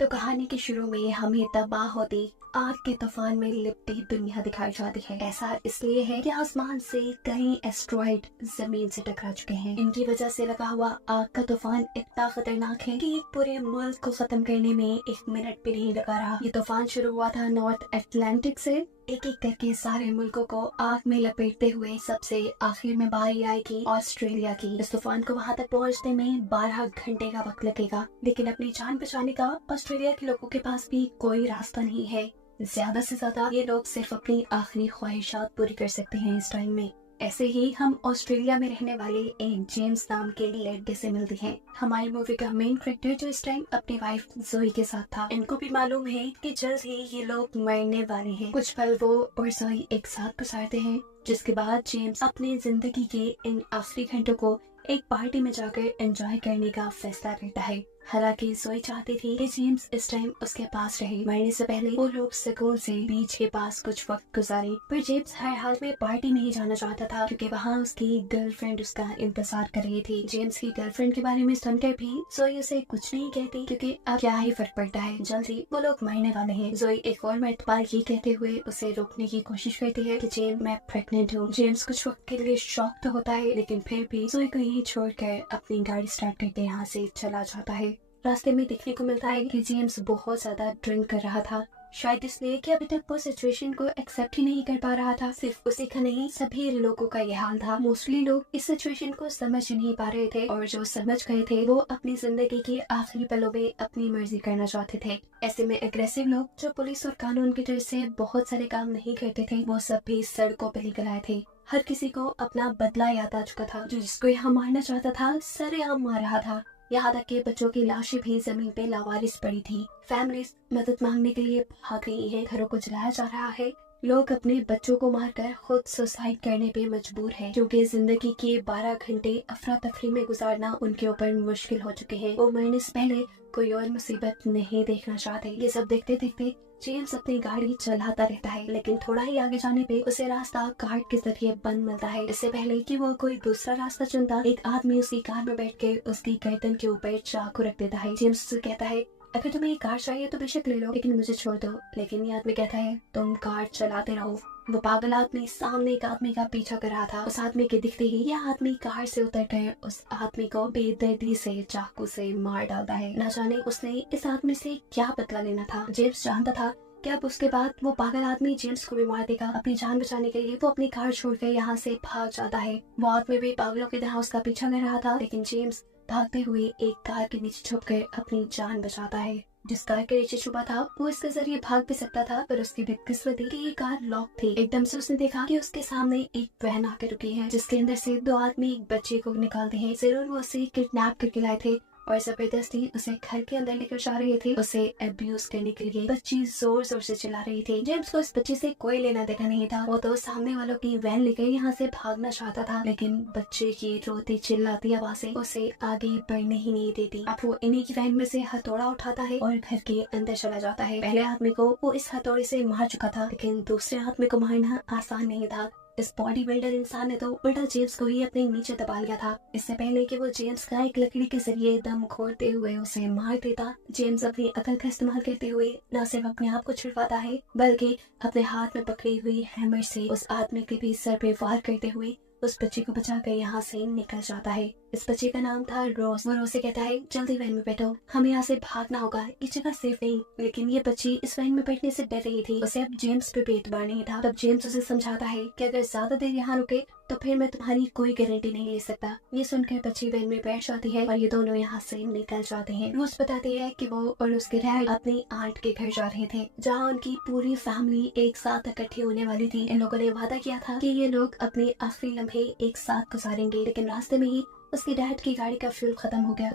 तो कहानी के शुरू में हमें तबाह होती आग के तूफान में लिपटी दुनिया दिखाई जाती है। ऐसा इसलिए है कि आसमान से कई एस्ट्रॉइड जमीन से टकरा चुके हैं। इनकी वजह से लगा हुआ आग का तूफान इतना खतरनाक है कि एक पूरे मुल्क को खत्म करने में 1 मिनट भी नहीं लगा रहा। ये तूफान शुरू हुआ था नॉर्थ अटलांटिक से। एक एक करके सारे मुल्कों को आग में लपेटते हुए सबसे आखिर में बारी आएगी ऑस्ट्रेलिया की। इस तूफान को वहां तक पहुंचने में 12 घंटे का वक्त लगेगा, लेकिन अपनी जान बचाने का ऑस्ट्रेलिया के लोगों के पास भी कोई रास्ता नहीं है। ज्यादा से ज्यादा ये लोग सिर्फ अपनी आखिरी ख्वाहिशात पूरी कर सकते हैं इस टाइम में। ऐसे ही हम ऑस्ट्रेलिया में रहने वाले एक जेम्स नाम के लड़के से मिलते हैं। हमारी मूवी का मेन कैरेक्टर जो इस टाइम अपनी वाइफ जोई के साथ था। इनको भी मालूम है कि जल्द ही ये लोग मरने वाले हैं। कुछ पल वो और जोई एक साथ गुजारते हैं, जिसके बाद जेम्स अपनी जिंदगी के इन आखिरी घंटों को एक पार्टी में जाकर एंजॉय करने का फैसला लेता है। हालांकि जोई चाहती थी कि जेम्स इस टाइम उसके पास रहे। मरने से पहले वो लोग सुकून से बीच के पास कुछ वक्त गुजारे, पर जेम्स हर हाल में पार्टी नहीं जाना चाहता था, क्योंकि वहाँ उसकी गर्लफ्रेंड उसका इंतजार कर रही थी। जेम्स की गर्लफ्रेंड के बारे में सुनकर भी जोई उसे कुछ नहीं कहती, क्योंकि अब क्या ही फर्क पड़ता है, जल्दी वो लोग मरने वाले हैं। जोई एक और मर्तबा ये कहते हुए उसे रोकने की कोशिश करती है कि जेम्स, मैं प्रेग्नेंट हूँ। जेम्स कुछ वक्त के लिए शॉक तो होता है, लेकिन फिर भी जोई को यही छोड़कर अपनी गाड़ी स्टार्ट करके यहाँ से चला जाता है। रास्ते में देखने को मिलता है कि जेम्स बहुत ज्यादा ड्रिंक कर रहा था, शायद इसलिए कि अभी तक वो सिचुएशन को एक्सेप्ट ही नहीं कर पा रहा था। सिर्फ उसी का नहीं, सभी लोगों का यह हाल था। मोस्टली लोग इस सिचुएशन को समझ नहीं पा रहे थे, और जो समझ गए थे वो अपनी जिंदगी के आखिरी पलों में अपनी मर्जी करना चाहते थे। ऐसे में एग्रेसिव लोग जो पुलिस और कानून की तरफ से बहुत सारे काम नहीं करते थे, वो सब भी सड़कों पर निकल आए थे। हर किसी को अपना बदला याद आ चुका था। जो जिसको यहाँ मारना चाहता था सरेआम मार रहा था। यहाँ तक के बच्चों की लाशें भी जमीन पे लावारिस पड़ी थी। फैमिलीज मदद मांगने के लिए भाग रही हैं, घरों को जलाया जा रहा है। लोग अपने बच्चों को मारकर खुद सुसाइड करने पे मजबूर हैं, क्योंकि जिंदगी के 12 घंटे अफरा तफरी में गुजारना उनके ऊपर मुश्किल हो चुके हैं। वो मरने से पहले कोई और मुसीबत नहीं देखना चाहते। ये सब देखते देखते जेम्स अपनी गाड़ी चलाता रहता है, लेकिन थोड़ा ही आगे जाने पे उसे रास्ता कार्ड के जरिए बंद मिलता है। इससे पहले कि वो कोई दूसरा रास्ता चुनता, एक आदमी उसकी कार में बैठ के उसकी गर्दन के ऊपर चाकू रख देता है। जेम्स उसे कहता है, अगर तुम्हें एक कार चाहिए तो बेशक ले लो, लेकिन मुझे छोड़ दो। लेकिन ये आदमी कहता है, तुम कार चलाते रहो। वो पागल आदमी सामने एक आदमी का पीछा कर रहा था। उस आदमी के दिखते ही यह आदमी कार से उतर कर उस आदमी को बेदर्दी से चाकू से मार डालता है। न जाने उसने इस आदमी से क्या बदला लेना था। जेम्स जानता था कि अब उसके बाद वो पागल आदमी जेम्स को भी मार देगा। अपनी जान बचाने के लिए वो अपनी कार छोड़कर यहाँ से भाग जाता है। वो आदमी भी पागलों की तरह उसका पीछा कर रहा था, लेकिन जेम्स भागते हुए एक कार के नीचे छुपकर अपनी जान बचाता है। जिस कार के नीचे छुपा था वो इसके जरिए भाग भी सकता था, पर उसकी बदकिस्मती कि ये कार लॉक थी। एकदम से उसने देखा कि उसके सामने एक वैन आकर रुकी है, जिसके अंदर से 2 आदमी एक बच्चे को निकालते हैं। जरूर वो उसे किडनैप करके लाए थे और जबरदस्ती उसे घर के अंदर लेकर जा रहे थे, उसे अब्यूज करने के लिए। बच्ची जोर जोर से चिल्ला रही थी। जेम्स को इस बच्ची से कोई लेना देना नहीं था। वो तो सामने वालों की वैन लेकर यहाँ से भागना चाहता था, लेकिन बच्चे की रोती चिल्लाती आवाजें उसे आगे बढ़ने ही नहीं देती। अब वो इन्हीं की वैन में से हथौड़ा उठाता है और घर के अंदर चला जाता है। पहले आदमी को वो इस हथौड़े से मार चुका था, लेकिन दूसरे आदमी को मारना आसान नहीं था। इस बॉडी बिल्डर इंसान ने तो उल्टा जेम्स को ही अपने नीचे दबा लिया था। इससे पहले कि वो जेम्स का एक लकड़ी के जरिए दम खोलते हुए उसे मार देता, जेम्स अपनी अकल का इस्तेमाल करते हुए न सिर्फ अपने आप को छुड़वाता है, बल्कि अपने हाथ में पकड़ी हुई हैमर से उस आदमी के भी सर पे वार करते हुए उस बच्चे को बचाकर यहाँ से निकल जाता है। इस बच्चे का नाम था रोज। वो रोज से कहता है, जल्दी वैन में बैठो, हमें यहाँ से भागना होगा, ये जगह सेफ नहीं। लेकिन ये बच्ची इस वैन में बैठने से डर रही थी। उसे अब जेम्स पे एतबार नहीं था। तब जेम्स उसे समझाता है कि अगर ज्यादा देर यहाँ रुके तो फिर मैं तुम्हारी कोई गारंटी नहीं ले सकता। ये सुनकर बच्ची वैन में बैठ जाती है और ये दोनों यहाँ से निकल जाते हैं। रोज बताती है कि वो और उसके डैड अपनी आंट के घर जा रहे थे, जहाँ उनकी पूरी फैमिली एक साथ इकट्ठी होने वाली थी। इन लोगों ने वादा किया था कि ये लोग अपने आखिरी लम्हे एक साथ गुजारेंगे, लेकिन रास्ते में ही उसके डैड की गाड़ी का फ्यूल खत्म हो गया।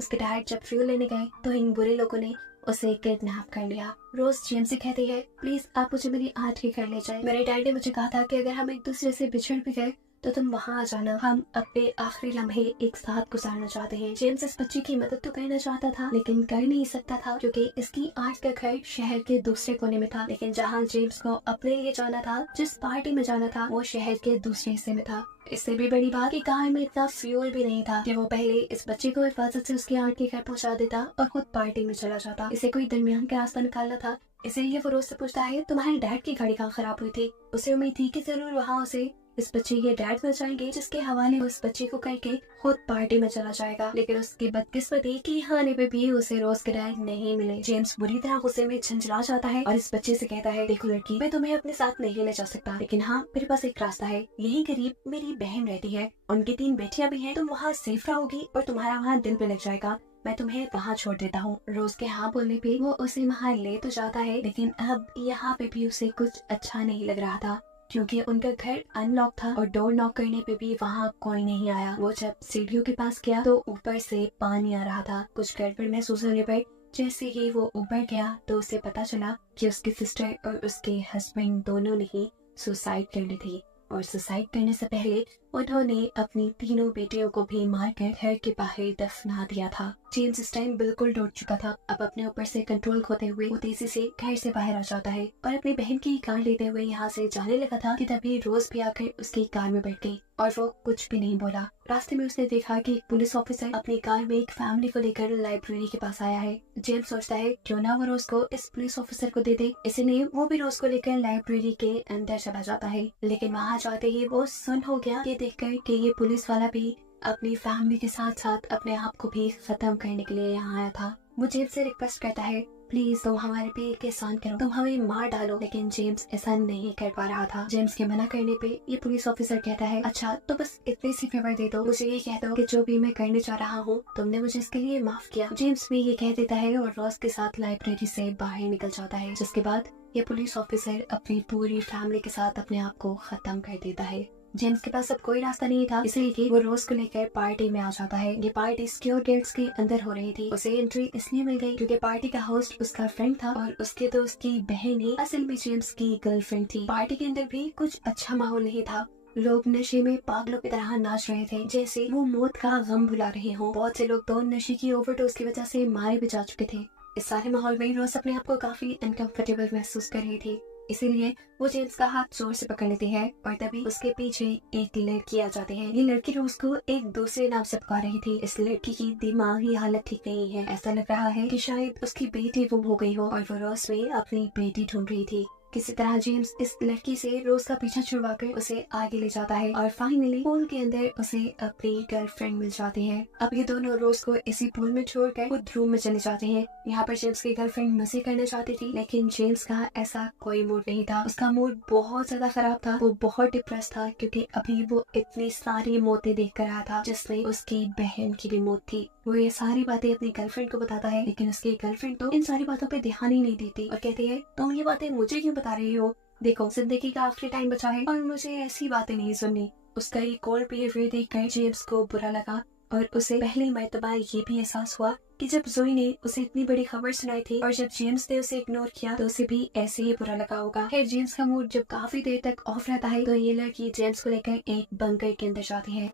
उसके डैड जब फ्यूल लेने गए तो इन बुरे लोगों ने उसे किडनैप कर लिया। रोज जेम्स से कहती है, प्लीज आप मुझे मेरी आंट के घर ले जाए। मेरे डैड ने मुझे कहा था कि अगर हम एक दूसरे से बिछड़ भी गए तो तुम वहाँ आ जाना, हम अपने आखिरी लम्हे एक साथ गुजारना चाहते हैं। जेम्स इस बच्ची की मदद तो करना चाहता था, लेकिन कर नहीं सकता था, क्योंकि इसकी आंट का घर शहर के दूसरे कोने में था। लेकिन जहाँ जेम्स को अपने लिए जाना था, जिस पार्टी में जाना था, वो शहर के दूसरे हिस्से में था। इससे भी बड़ी बात कि कार में इतना फ्यूल भी नहीं था कि वो पहले इस बच्चे को हिफाजत से उसके आंट के घर पहुंचा देता और खुद पार्टी में चला जाता। इसे कोई दरमियान का रास्ता निकालना था, इसीलिए वो रोज से पूछता है तुम्हारे डैड की गाड़ी कहाँ खराब हुई थी। उसे उम्मीद थी कि जरूर वहाँ उसे इस बच्चे के डैड मिल जाएंगे, जिसके हवाले उस बच्चे को करके खुद पार्टी में चला जाएगा। लेकिन उसकी बदकिस्मती की आने पे भी उसे रोज के डैड नहीं मिले। जेम्स बुरी तरह गुस्से में झंझला जाता है और इस बच्चे से कहता है, देखो लड़की, मैं तुम्हें अपने साथ नहीं ले जा सकता, लेकिन हाँ मेरे पास एक रास्ता है। यही करीब मेरी बहन रहती है, उनकी 3 बेटियां भी हैं, तुम वहाँ सेफ रहोगी और तुम्हारा वहाँ दिल पे लग जाएगा। मैं तुम्हें वहाँ छोड़ देता हूँ। रोज के हाँ बोलने पे वो उसे वहाँ ले तो जाता है, लेकिन अब यहाँ पे भी उसे कुछ अच्छा नहीं लग रहा था, क्योंकि उनका घर अनलॉक था और डोर नॉक करने पे भी वहाँ कोई नहीं आया। वो जब सीढ़ियों के पास गया तो ऊपर से पानी आ रहा था। कुछ गड़बड़ महसूस होने पर जैसे ही वो ऊपर गया तो उसे पता चला कि उसकी सिस्टर और उसके हस्बैंड दोनों ने ही सुसाइड कर ली थी, और सुसाइड करने से पहले उन्होंने अपनी तीनों बेटियों को भी मारकर घर के बाहर दफना दिया था। जेम्स इस टाइम बिल्कुल डर चुका था। अब अपने ऊपर से कंट्रोल खोते हुए वो तेजी से घर से बाहर आ जाता है और अपनी बहन की कार लेते हुए यहाँ से जाने लगा था कि तभी रोज भी आकर उसकी कार में बैठ गई और वो कुछ भी नहीं बोला। रास्ते में उसने देखा कि एक पुलिस ऑफिसर अपनी कार में एक फैमिली को लेकर लाइब्रेरी के पास आया है। जेम्स सोचता है क्यों ना वो रोज को इस पुलिस ऑफिसर को दे दे, इसलिए वो भी रोज को लेकर लाइब्रेरी के अंदर चला जाता है। लेकिन वहाँ जाते ही वो सुन हो गया ये देखकर कि ये पुलिस वाला भी अपनी फैमिली के साथ साथ अपने आप को भी खत्म करने के लिए यहाँ आया था। वो जेम्स से रिक्वेस्ट करता है, प्लीज तुम हमारे पे एक एहसान करो, तुम हमें मार डालो। लेकिन जेम्स ऐसा नहीं कर पा रहा था। जेम्स के मना करने पे ये पुलिस ऑफिसर कहता है, अच्छा तो बस इतनी सी फेवर दे दो, मुझे ये कह दो कि जो भी मैं करने जा रहा हूँ तुमने मुझे इसके लिए माफ किया। जेम्स भी ये कह देता है और रॉस के साथ लाइब्रेरी से बाहर निकल जाता है, जिसके बाद ये पुलिस ऑफिसर अपनी पूरी फैमिली के साथ अपने आप को खत्म कर देता है। जेम्स के पास अब कोई रास्ता नहीं था, इसलिए वो रोज को लेकर पार्टी में आ जाता है। ये पार्टी सिक्योर गेट्स के अंदर हो रही थी। उसे एंट्री इसलिए मिल गई क्योंकि पार्टी का होस्ट उसका फ्रेंड था और उसके दोस्त की बहन ही असल में जेम्स की गर्लफ्रेंड थी। पार्टी के अंदर भी कुछ अच्छा माहौल नहीं था। लोग नशे में पागलों की तरह नाच रहे थे, जैसे वो मौत का गम भुला रहे हो। बहुत से लोग तो नशे की ओवरडोज की वजह से मारे भी जा चुके थे। इस सारे माहौल में रोज अपने आप को काफी अनकंफर्टेबल महसूस कर रही थी, इसीलिए वो जेम्स का हाथ जोर से पकड़ लेती है और तभी उसके पीछे एक लड़की आ जाती है। ये लड़की रोज को एक दूसरे नाम से पुकार रही थी। इस लड़की की दिमागी हालत ठीक नहीं है। ऐसा लग रहा है कि शायद उसकी बेटी गुम हो गई हो और वो रोज में अपनी बेटी ढूंढ रही थी। किसी तरह जेम्स इस लड़की से रोज का पीछा छुड़वाकर उसे आगे ले जाता है और फाइनली पूल के अंदर उसे अपनी गर्लफ्रेंड मिल जाती है। अब ये दोनों रोज को इसी पूल में छोड़कर खुद रूम में चले जाते हैं। यहाँ पर जेम्स की गर्लफ्रेंड मजे करना चाहती थी, लेकिन जेम्स का ऐसा कोई मूड नहीं था। उसका मूड बहुत ज्यादा खराब था। वो बहुत डिप्रेस था क्योंकि अभी वो इतनी सारी मौतें देख कर आया था, जिसमें उसकी बहन की भी मौत थी। वो ये सारी बातें अपनी गर्लफ्रेंड को बताता है, लेकिन उसकी गर्लफ्रेंड तो इन सारी बातों पे ध्यान ही नहीं देती और कहती है, तुम ये बातें मुझे क्यों बता रही हो? देखो जिंदगी का आखिरी टाइम बचा है और मुझे ऐसी बातें नहीं सुननी। उसका ये कोल्ड बिहेवियर देखकर जेम्स को बुरा लगा और उसे पहली मर्तबा ये भी एहसास हुआ कि जब जोई ने उसे इतनी बड़ी खबर सुनाई थी और जब जेम्स ने उसे इग्नोर किया तो उसे भी ऐसे ही बुरा लगा होगा। फिर जेम्स का मूड जब काफी देर तक ऑफ रहता है तो ये लड़की जेम्स को लेकर एक बंकर के अंदर जाती है।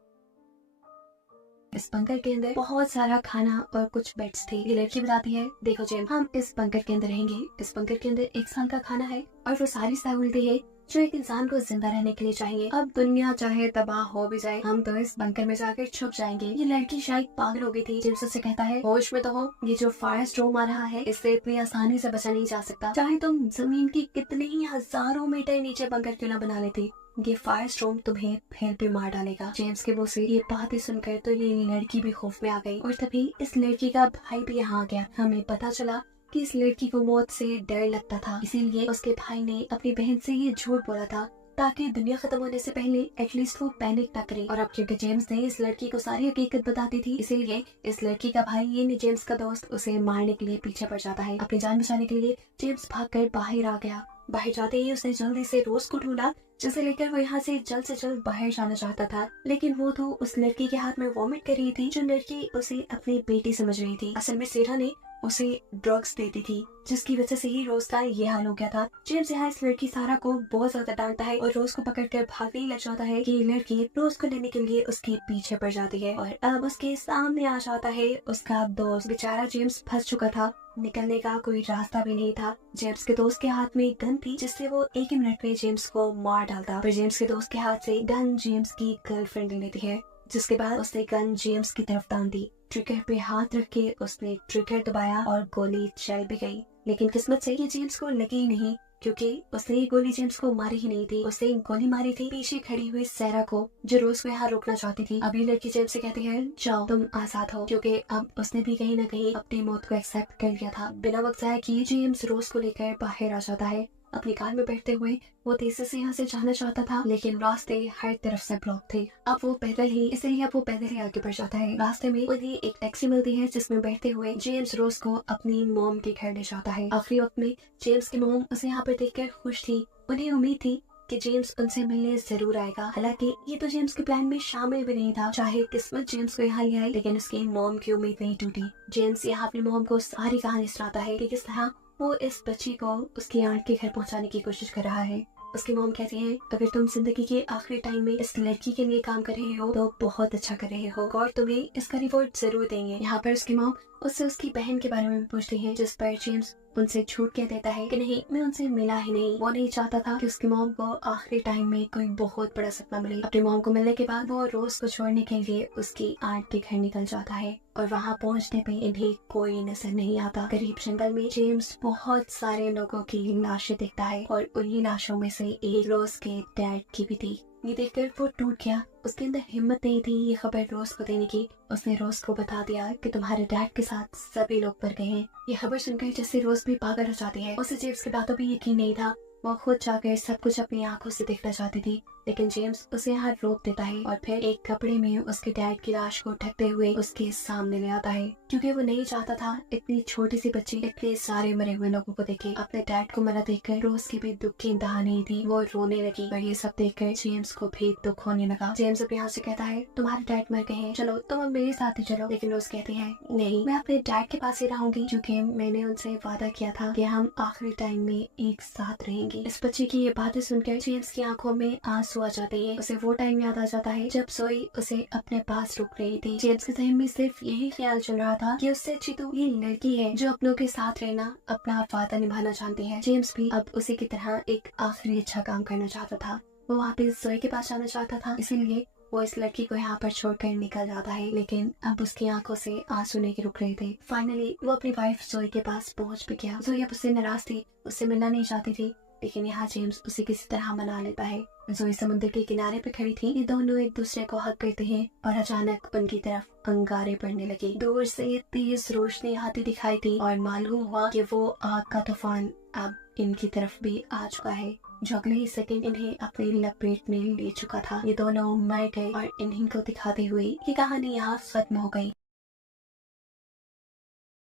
इस बंकर के अंदर बहुत सारा खाना और कुछ बेड्स थे। ये लड़की बताती है, देखो जेम्स, हम इस बंकर के अंदर रहेंगे। इस बंकर के अंदर 1 साल का खाना है और वो सारी सहूलतें है जो एक इंसान को जिंदा रहने के लिए चाहिए। अब दुनिया चाहे तबाह हो भी जाए, हम तो इस बंकर में जाकर छुप जाएंगे। ये लड़की शायद पागल हो गई थी। जेम्स उससे कहता है, होश में तो हो, ये जो फायर स्टॉर्म आ रहा है इससे इतनी आसानी से बचा नहीं जा सकता। चाहे तुम जमीन की कितने ही हजारों मीटर नीचे बंकर क्यों न बना लेती, ये फायर स्टॉर्म तुम्हें फिर भी मार डालेगा। जेम्स के मुंह से ये बातें सुनकर तो ये लड़की भी खौफ में आ गई और तभी इस लड़की का भाई भी यहाँ आ गया। हमें पता चला कि इस लड़की को मौत से डर लगता था, इसीलिए उसके भाई ने अपनी बहन से ये झूठ बोला था ताकि दुनिया खत्म होने से पहले एटलीस्ट वो पैनिक ना करे। और अब क्योंकि जेम्स ने इस लड़की को सारी हकीकत बता दी थी, इसीलिए इस लड़की का भाई ये नहीं जेम्स का दोस्त उसे मारने के लिए पीछे पड़ जाता है। अपनी जान बचाने के लिए जेम्स भागकर बाहर आ गया। बाहर जाते ही उसने जल्दी से रोज को ढूंढा, जिसे लेकर वो यहाँ से जल्द बाहर जाना चाहता था, लेकिन वो तो उस लड़की के हाथ में वॉमिट कर रही थी जो लड़की उसे अपनी बेटी समझ रही थी। असल में सेरा ने उसे ड्रग्स देती थी, जिसकी वजह से ही रोज का ये हाल हो गया था। जेम्स यहाँ इस लड़की सारा को बहुत ज्यादा डांटता है और रोज को पकड़कर भागने ही लग जाता है कि ये लड़की रोज को लेने के लिए उसके पीछे पड़ जाती है और अब उसके सामने आ जाता है उसका दोस्त। बेचारा जेम्स फंस चुका था, निकलने का कोई रास्ता भी नहीं था। जेम्स के दोस्त के हाथ में एक गन थी जिससे वो एक ही मिनट में जेम्स को मार डालता, पर जेम्स के दोस्त के हाथ से गन जेम्स की गर्लफ्रेंड ले लेती है, जिसके बाद उसने गन जेम्स की तरफ तान दी। ट्रिगर पे हाथ रख के उसने ट्रिगर दबाया और गोली चल भी गई, लेकिन किस्मत से ये जेम्स को लगी ही नहीं, क्योंकि उसने ये गोली जेम्स को मारी ही नहीं थी। उसने गोली मारी थी पीछे खड़ी हुई सैरा को, जो रोज को यहाँ रोकना चाहती थी। अभी लड़की जेम्स से कहती है जाओ तुम आजाद हो, क्योंकि अब उसने भी कहीं न कहीं अपनी मौत को एक्सेप्ट कर लिया था। बिना वक्त जाया किए जेम्स रोज को लेकर बाहर आ जाता है। अपनी कार में बैठते हुए वो तेजी से यहाँ से जाना चाहता था, लेकिन रास्ते हर तरफ से ब्लॉक थे। अब वो पैदल ही आगे बढ़ जाता है। रास्ते में उन्हें एक टैक्सी मिलती है जिसमें बैठते हुए जेम्स रोज को अपनी मॉम के घर ले जाता है। आखिरी वक्त में जेम्स की मॉम उसे यहाँ पर देखकर खुश थी। उन्हें उम्मीद थी कि जेम्स उनसे मिलने जरूर आएगा। हालांकि ये तो जेम्स के प्लान में शामिल भी नहीं था। चाहे किस्मत जेम्स को यहाँ ले आई, लेकिन उसकी मॉम की उम्मीद नहीं टूटी। जेम्स यहाँ अपनी मॉम को सारी कहानी सुनाता है कि किस तरह वो इस बच्ची को उसकी आंट के घर पहुंचाने की कोशिश कर रहा है। उसकी मॉम कहती है अगर तुम जिंदगी के आखिरी टाइम में इस लड़की के लिए काम कर रहे हो तो बहुत अच्छा कर रहे हो और तुम्हें इसका रिवॉर्ड जरूर देंगे। यहाँ पर उसकी मॉम उससे उसकी बहन के बारे में भी पूछती है, जिस पर जेम्स उनसे झूठ कह देता है कि नहीं, मैं उनसे मिला ही नहीं। वो नहीं चाहता था कि उसकी मॉम को आखिरी टाइम में कोई बहुत बड़ा सपना मिले। अपनी मॉम को मिलने के बाद वो रोज को छोड़ने के लिए उसकी आंट के घर निकल जाता है और वहाँ पहुँचने पे इन्हें कोई नजर नहीं आता। करीब जंगल में जेम्स बहुत सारे लोगों की लाशें देखता है और उन्हीं लाशों में से एक रोज के डैड की भी थी। ये देखकर वो टूट गया। उसके अंदर हिम्मत नहीं थी ये खबर रोज को देने की। उसने रोज को बता दिया कि तुम्हारे डैड के साथ सभी लोग मर गए हैं। ये खबर सुनकर जैसे रोज भी पागल हो जाती है। उसे जेम्स की बातों पे यकीन नहीं था। वो खुद जाकर सब कुछ अपनी आंखों से देखना चाहती थी, लेकिन जेम्स उसे यहाँ रोक देता है और फिर एक कपड़े में उसके डैड की लाश को ढकते हुए उसके सामने ले आता है, क्योंकि वो नहीं चाहता था इतनी छोटी सी बच्ची इतने सारे मरे हुए लोगों को देखे। अपने डैड को मरा देखकर रोज की भी दुख की इंतहा नहीं थी। वो रोने लगी और ये सब देखकर जेम्स को भी दुख होने लगा। जेम्स अब यहाँ से कहता है तुम्हारे डैड मर गए हैं, चलो तुम अब मेरे साथ ही चलो। लेकिन रोज कहती है नहीं, मैं अपने डैड के पास ही रहूंगी, क्योंकि मैंने उनसे वादा किया था कि हम आखिरी टाइम में एक साथ रहेंगे। इस बच्चे की ये बातें सुनकर जेम्स की आंखों में आंसू आ जाते हैं। उसे वो टाइम याद आ जाता है जब जोई उसे अपने पास रुक रही थी। जेम्स के जहन में सिर्फ यही ख्याल चल रहा था कि उससे अच्छी तो ये लड़की है जो अपनों के साथ रहना, अपना वादा निभाना चाहती है। जेम्स भी अब उसी की तरह एक आखिरी अच्छा काम करना चाहता था। वो वापस जोई के पास जाना चाहता था, इसीलिए वो इस लड़की को यहाँ पर छोड़कर निकल जाता है। लेकिन अब उसकी आंखों से आंसू नहीं रुक रहे थे। फाइनली वो अपनी वाइफ जोई के पास पहुंच भी गया। जोई अब उससे नाराज थी, उससे मिलना नहीं चाहती थी, लेकिन यहाँ जेम्स उसे किसी तरह मना लेता है। जोई समुद्र के किनारे पे खड़ी थी। ये दोनों एक दूसरे को हक करते हैं और अचानक उनकी तरफ अंगारे पड़ने लगे। दूर से तेज रोशनी आती दिखाई दी और मालूम हुआ कि वो आग का तूफान अब इनकी तरफ भी आ चुका है, जो अगले ही सेकंड इन्हें अपनी लपेट में ले चुका था। ये दोनों मर गए और इन्हीं को दिखाते हुए ये कहानी यहाँ खत्म हो गई।